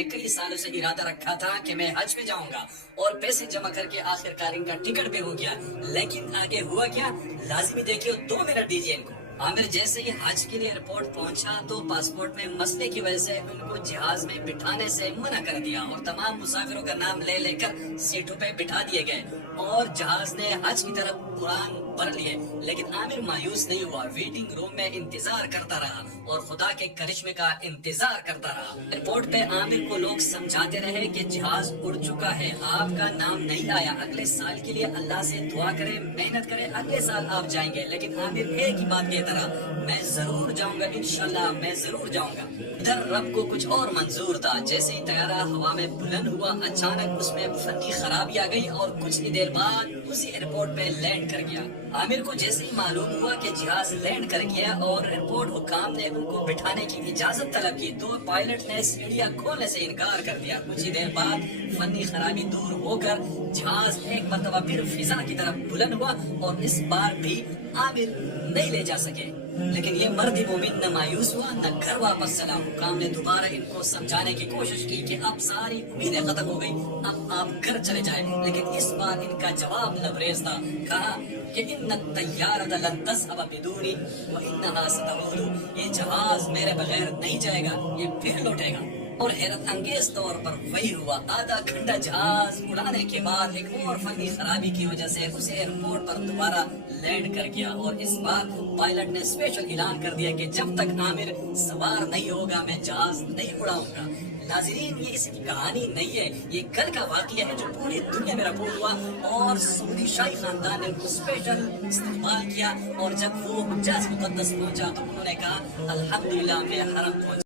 نے کئی سالوں سے ارادہ رکھا تھا کہ میں حج پہ جاؤں گا اور پیسے جمع کر کے آخرکار ان کا ٹکٹ بھی ہو گیا، لیکن آگے ہوا کیا؟ لازمی دیکھیے، 2 منٹ دیجیے ان کو۔ عامر جیسے ہی حج کے لیے ایئرپورٹ پہنچا تو پاسپورٹ میں مسئلے کی وجہ سے ان کو جہاز میں بٹھانے سے منع کر دیا اور تمام مسافروں کا نام لے لے کر سیٹوں پہ بٹھا دیے گئے اور جہاز نے حج کی طرف قرآن بھر لیے، لیکن عامر مایوس نہیں ہوا، ویٹنگ روم میں انتظار کرتا رہا اور خدا کے کرشمے کا انتظار کرتا رہا۔ ایئرپورٹ پہ عامر کو لوگ سمجھاتے رہے کہ جہاز اڑ چکا ہے، آپ کا نام نہیں آیا، اگلے سال کے لیے اللہ سے دعا کرے، محنت کرے، اگلے سال آپ جائیں گے۔ لیکن عامر ایک ہی بات کہتا رہا، میں ضرور جاؤں گا، انشاءاللہ میں ضرور جاؤں گا۔ ادھر رب کو کچھ اور منظور تھا، جیسے ہی طیارہ ہوا میں بلند ہوا اچانک اس میں فنی خرابی آ گئی اور کچھ ہی دیر بعد اسی ایئرپورٹ پہ لینڈ کر گیا۔ عامر کو جیسے ہی معلوم ہوا کہ جہاز لینڈ کر گیا اور ایئرپورٹ حکام نے ان کو بٹھانے کی اجازت طلب کی تو پائلٹ نے سیڑھیاں کھولنے سے انکار کر دیا۔ کچھ ہی دیر بعد فنی خرابی دور ہو کر جہاز ایک مرتبہ پھر فضا کی طرف بلند ہوا اور اس بار بھی عامر نہیں لے جا سکے، لیکن یہ مرد مومن نہ مایوس ہوا نہ گھر واپس چلا۔ حکام نے دوبارہ ان کو سمجھانے کی کوشش کی کہ اب ساری امیدیں ختم ہو گئی، اب آپ گھر چلے جائیں، لیکن اس بار ان کا جواب لبریز تھا۔ کہا کہ ان الطیارۃ لن تذهب بدونی وانھا ستعود، یہ جہاز میرے بغیر نہیں جائے گا، یہ پھر لوٹے گا۔ اور حیرت انگیز طور پر وہی ہوا، آدھا گھنٹہ جہاز اڑانے کے بعد ایک اور فنی خرابی کی وجہ سے اسے ایئرپورٹ پر دوبارہ لینڈ کر گیا اور اس بار پائلٹ نے اسپیشل اعلان کر دیا کہ جب تک عامر سوار نہیں ہوگا میں جہاز نہیں اڑاؤں گا۔ ناظرین، یہ اس کی کہانی نہیں ہے، یہ کل کا واقعہ ہے جو پوری دنیا میں رپورٹ ہوا اور سعودی شاہی خاندان نے ان کو اسپیشل استقبال کیا اور جب وہ حجاز مقدس پہنچا تو انہوں نے کہا الحمدللہ میں حرم پہنچا۔